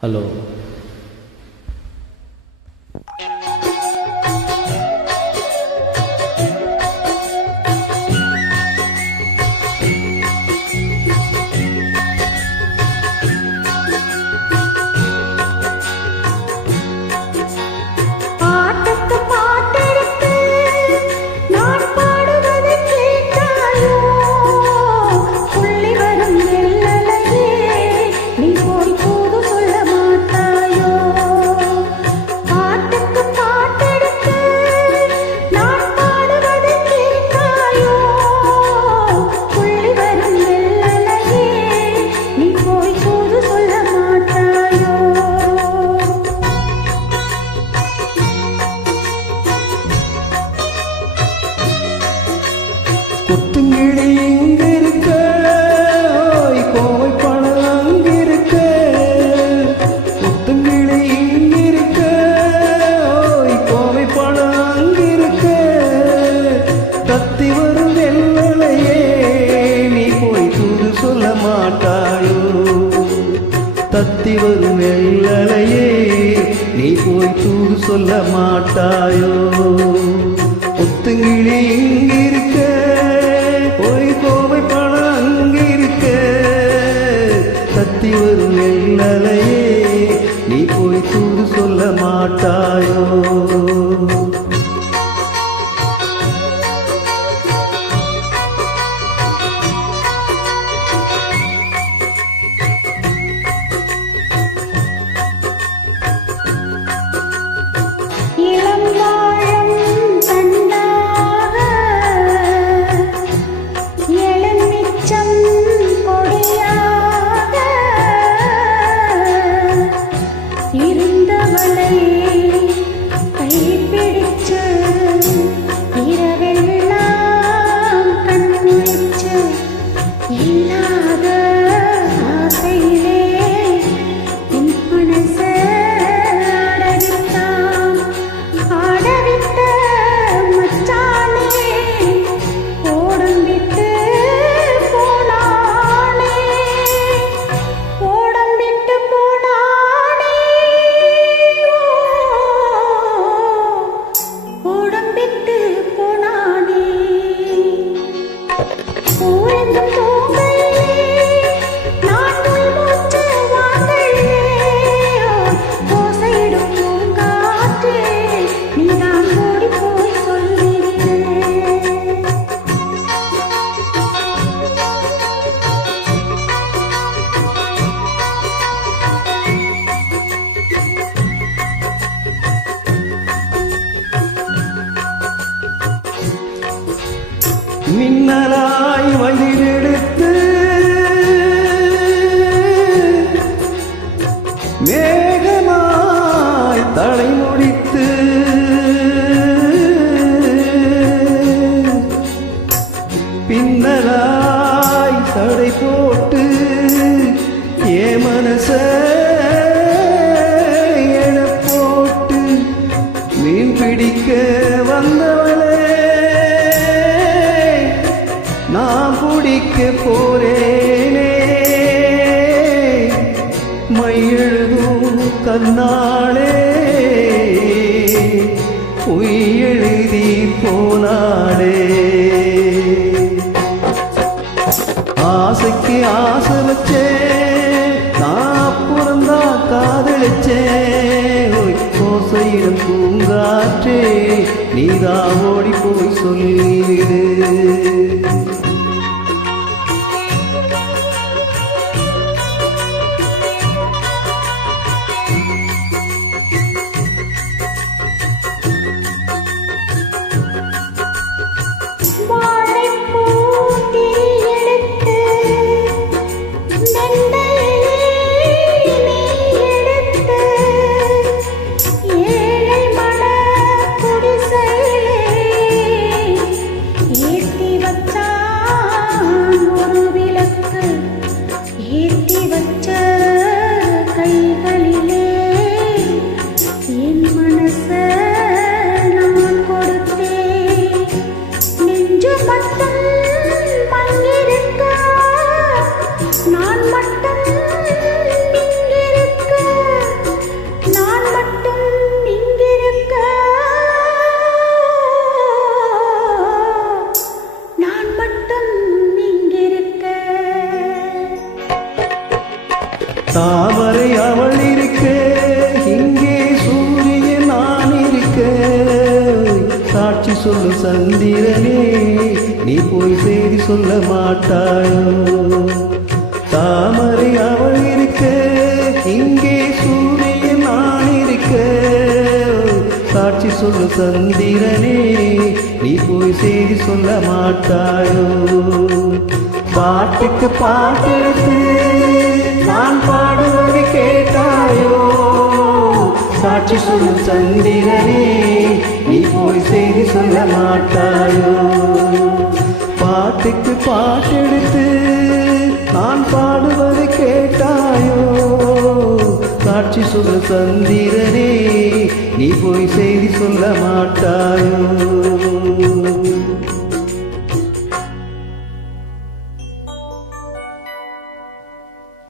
Hello. கொத்துங்கிளி இங்கிருக்க, Kovai பழம் அங்கிருக்க. கொத்துங்கிளி இங்கிருக்க, கோவை பழம் அங்கிருக்க. தத்தி வரும் வெள்ளலையே நீ போய் தூது சொல்ல மாட்டாயோ? தத்தி வரும் வெள்ளலையே நீ போய் தூது சொல்ல மாட்டாயோ? கொத்துங்கிளி இங்கிருக்க, கோவை பழம் அங்கிருக்க. தத்தி வரும் வெள்ளலையே நீ போய் தூது சொல்ல மாட்டாயோ? மின்னலாய் வயிறெடுத்து மேகமாய் தலை முடித்து பின்னலாய் தடை போட்டு ஏ மனச என போட்டு மீன் பிடிக்க வந்தவளே, நான் பிடிக்க போறேனே. மையெழுதும் கண்ணாளே பொய் எழுதி போனாளே. ஆசைக்கு ஆசை வச்சேன், நான் புறந்தா காதலிச்சேன். ஓசையிடம் பூங்காற்றே நீதான் ஓடி போய் சொல்லிடு. தாமரை அவள் இருக்க, இங்கே சூரியன் நான் இருக்க. சாட்சி சொல்லும் சந்திரனே, நீ போய் செய்தி சொல்ல மாட்டாயோ? தாமரை அவள் இருக்க, இங்கே சூரியன் நான் இருக்க. சாட்சி சொல்லும் சந்திரனே, நீ போய் செய்தி சொல்ல மாட்டாயோ? பாட்டுக்கு பாட்டெடுத்து நான் பாடுவதை கேட்டாயோ? சாட்சி சொல்லும் சந்திரனே, நீ போய் செய்தி சொல்ல மாட்டாயோ? பாட்டுக்கு பாட்டெடுத்து நான் பாடுவதை கேட்டாயோ? சாட்சி சொல்லும் சந்திரனே, நீ போய் செய்தி சொல்ல மாட்டாயோ?